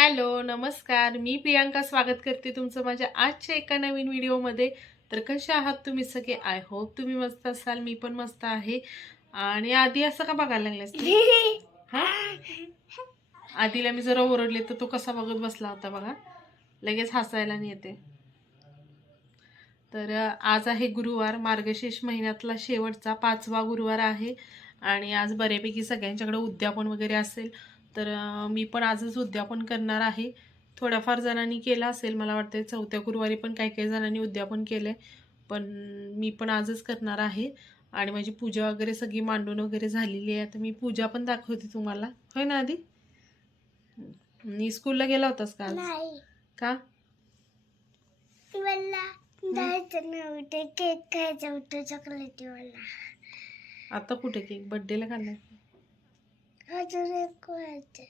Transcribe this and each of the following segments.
Hello नमस्कार, मी प्रियांका स्वागत करते तुमचं माझ्या आजच्या एका नवीन व्हिडिओमध्ये. तर कसे आहात तुम्ही सगळे? आय होप तुम्ही मस्त असाल. मी पण मस्त आहे. आणि आधी असं का बघायला लागलेस तू? हा, आधीला मी जरा ओरडले तर तो कसा बघत बसला होता बघा. लगेच हसायला नाही येते. तर आज आहे गुरुवार, मार्गशीर्ष महिन्यातला शेवटचा 5वा गुरुवार आहे. आणि आज बऱ्यापैकी सगळ्यांच्याकडे उद्यापन वगैरे असेल. तर मी पण आजच उद्यापन करणार आहे. थोड्याफार जणांनी केलं असेल, मला वाटतं 4थ्या गुरुवारी पण काही काही जणांनी उद्यापन केलंय. पण मी पण आजच करणार आहे. आणि माझी पूजा वगैरे सगळी मांडून वगैरे झालेली आहे. तर मी पूजा पण दाखवते तुम्हाला, होय ना आधी? मी स्कूलला गेला होतास का आज? का? केक खायचा होता, चॉकलेट वाला. आता कुठे केक? बर्थडेला खाल्लाय? अजून एक खायचं.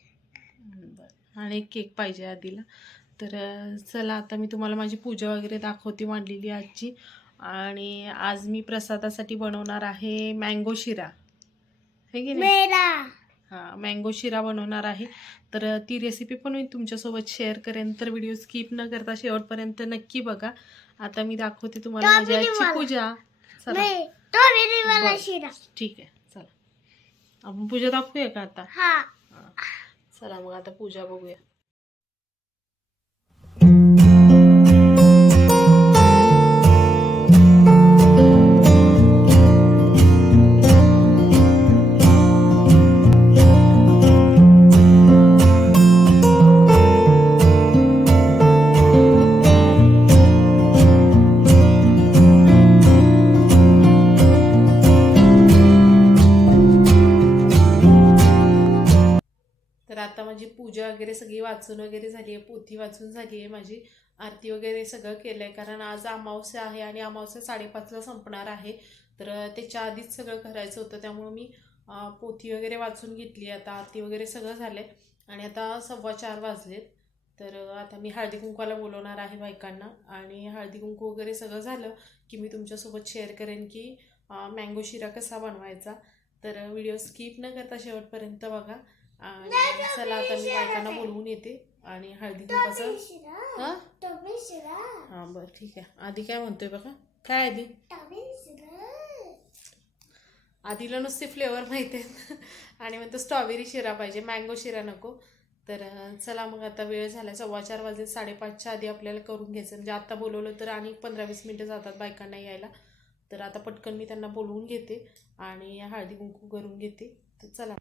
आणि एक केक पाहिजे आधीला. तर चला आता मी तुम्हाला माझी पूजा वगैरे दाखवते मांडलेली आजची. आणि आज मी प्रसादासाठी बनवणार आहे मँगो शिरा, हे की नाही? हां, मँगो शिरा बनवणार आहे. तर ती रेसिपी पण मी तुमच्यासोबत शेअर करेन. तर व्हिडिओ स्किप न करता शेवटपर्यंत नक्की बघा. आता मी दाखवते तुम्हाला माझी आजची पूजा. चला ठीक आहे, चला आपण पूजा दाखवूया का आता? हां, चला मग आता पूजा बघूया. तर आता माझी पूजा वगैरे सगळी वाचून वगैरे झाली आहे, पोथी वाचून झाली आहे माझी. आरती वगैरे सगळं केलं आहे, कारण आज अमावस्या आहे आणि अमावस्या 5:30ला संपणार आहे. तर त्याच्या आधीच सगळं करायचं होतं, त्यामुळं मी पोथी वगैरे वाचून घेतली. आता आरती वगैरे सगळं झालं आहे आणि आता 4:15 वाजलेत. तर आता मी हळदी कुंकवाला बोलवणार आहे बायकांना. आणि हळदी कुंकू वगैरे सगळं झालं की मी तुमच्यासोबत शेअर करेन की मँगो शिरा कसा बनवायचा. तर व्हिडिओ स्किप न करता शेवटपर्यंत बघा. आणि चला आता मी बायकांना बोलवून येते आणि हळदी कुंकाचं. हां बरं ठीक आहे. आधी काय म्हणतोय बघा? काय आधी? आधीला नुसते फ्लेवर माहिती आहेत आणि म्हणतो स्ट्रॉबेरी शिरा पाहिजे, मँगो शिरा नको. तर चला मग आता वेळ झाला, 4:15 वाजले. 5:30च्या आधी आपल्याला करून घ्यायचं, म्हणजे आता बोलवलं तर आणि 15-20 मिनटं जातात बायकांना यायला. तर आता पटकन मी त्यांना बोलवून घेते आणि हळदी कुंकू करून घेते. तर चला.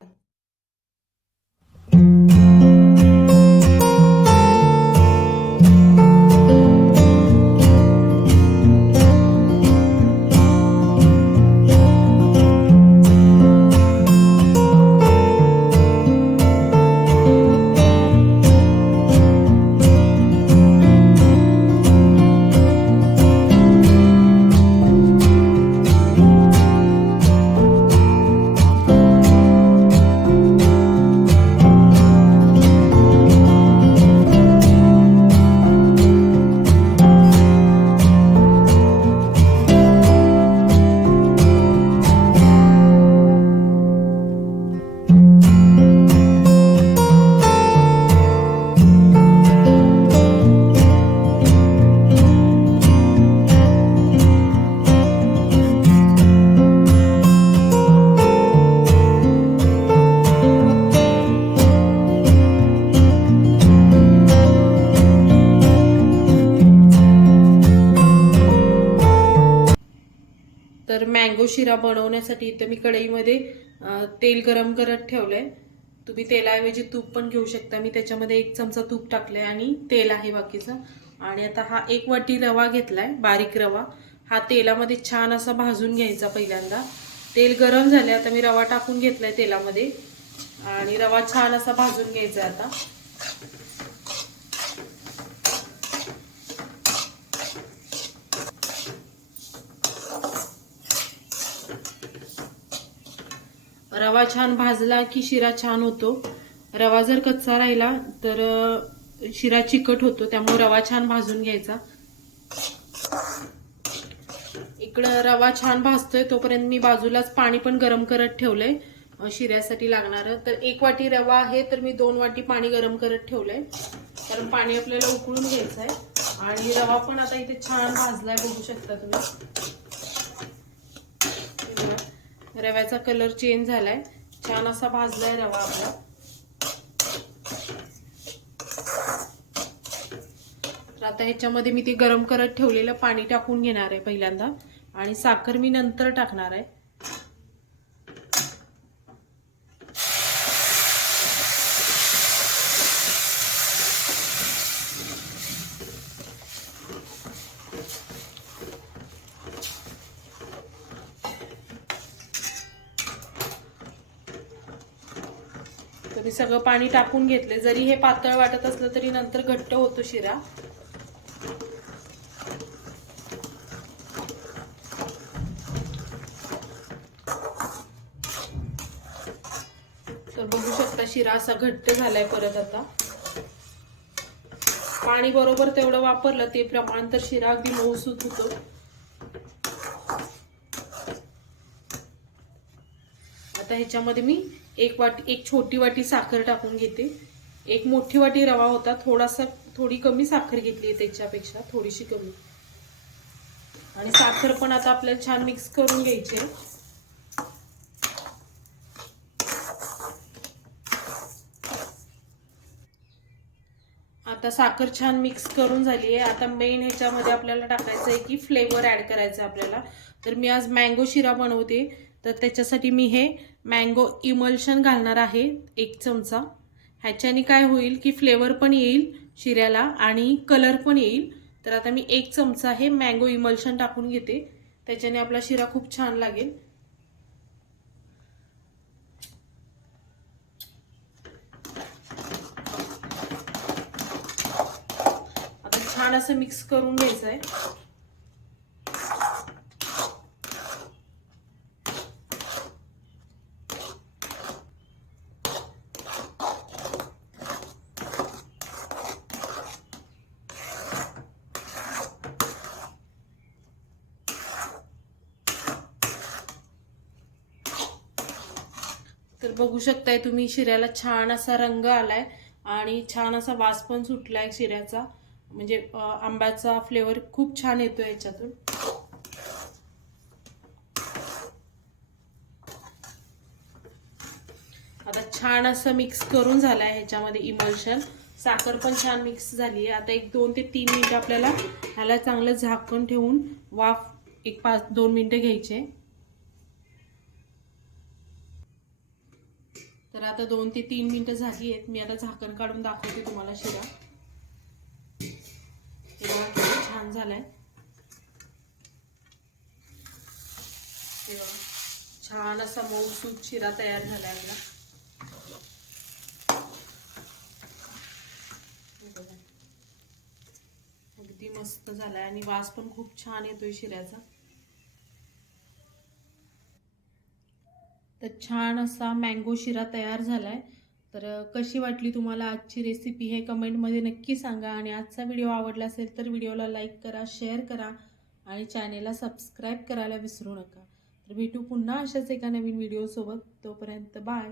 तर मँगो शिरा बनवण्यासाठी इथं मी कढईमध्ये तेल गरम करत ठेवलंय. तुम्ही तेलाऐवजी तूप पण घेऊ शकता. मी त्याच्यामध्ये 1 चमचा तूप टाकलंय आणि तेल आहे बाकीचं. आणि आता हा 1 वाटी रवा घेतलाय, बारीक रवा. हा तेलामध्ये छान असा भाजून घ्यायचा पहिल्यांदा. तेल गरम झाले, आता मी रवा टाकून घेतलाय तेलामध्ये आणि रवा छान असा भाजून घ्यायचा आता. रवा छान भाजला की शिरा छान होतो. रवा जर कच्चा राहिला तर शिरा चिकट होतो, त्यामुळे रवा छान भाजून घ्यायचा. इकडं रवा छान भाजतोय तोपर्यंत मी बाजूलाच पाणी पण गरम करत ठेवलंय. शिऱ्यासाठी लागणारं. तर 1 वाटी रवा आहे, तर मी 2 वाटी पाणी गरम करत ठेवलंय, कारण पाणी आपल्याला उकळून घ्यायचं आहे. आणि रवा पण आता इथे छान भाजलाय, बघू शकता तुम्ही. रव्याचा कलर चेंज झालाय, छान असा भाजलाय रवा आपला. तर आता ह्याच्यामध्ये मी ते गरम करत ठेवलेलं पाणी टाकून घेणार आहे पहिल्यांदा, आणि साखर मी नंतर टाकणार आहे. तर मी सगळं पाणी टाकून घेतले. जरी हे पातळ वाटत असलं तरी नंतर घट्ट होतो शिरा. तर बघू शकता शिरा असा घट्ट झालाय. परत आता पाणी बरोबर तेवढं वापरलं ते प्रमाण, तर शिरा अगदी मऊसूत होतो. आता ह्याच्यामध्ये मी एक छोटी वाटी साखर टाकून घेते. 1 मोठी वाटी रवा होता, थोडी कमी साखर घेतली, त्याच्यापेक्षा थोडीशी कमी. आणि साखर पण आता आपल्याला छान मिक्स करून घ्यायची आहे. आता साखर छान मिक्स करून झाली आहे. आता मेन ह्याच्यामध्ये आपल्याला टाकायचं आहे की फ्लेवर ऍड करायचं आहे आपल्याला. तर मी आज मँगो शिरा बनवते, तर त्याच्यासाठी मी हे मँगो इमल्शन घालणार आहे 1 चमचा. ह्याच्याने काय होईल की फ्लेवर पण येईल शिऱ्याला आणि कलर पण येईल. तर आता मी 1 चमचा हे मँगो इमल्शन टाकून घेते, त्याच्याने आपला शिरा खूप छान लागेल. आता छान असं मिक्स करून घ्यायचं आहे. तर बघू शकताय तुम्ही शिऱ्याला छान असा रंग आलाय आणि छान असा वास पण सुटलाय शिऱ्याचा. म्हणजे आंब्याचा फ्लेवर खूप छान येतो याच्यातून. आता छान असं मिक्स करून झालंय ह्याच्यामध्ये इमल्शन. साखर पण छान मिक्स झाली आहे. आता 2 ते 3 मिनिटं आपल्याला ह्याला चांगलं झाकण ठेवून वाफ 2 मिनिटं घ्यायचे. तर आता 2 ते 3 मिनिटं झाली आहेत. मी आता झाकण काढून दाखवते तुम्हाला शिरा. किती छान झालाय. छान असा मऊसूत शिरा तयार झालाय आपला. अगदी मस्त झालाय आणि वास पण खूप छान येतोय शिऱ्याचा. तर छान असा मँगो शिरा तयार झालाय. तर कशी वाटली तुम्हाला आजची रेसिपी हे कमेंटमध्ये नक्की सांगा. आणि आजचा व्हिडिओ आवडला असेल तर व्हिडिओला लाईक करा, शेअर करा आणि चॅनेलला सबस्क्राईब करायला विसरू नका. तर भेटू पुन्हा अशाच एका नवीन व्हिडिओसोबत. तोपर्यंत बाय.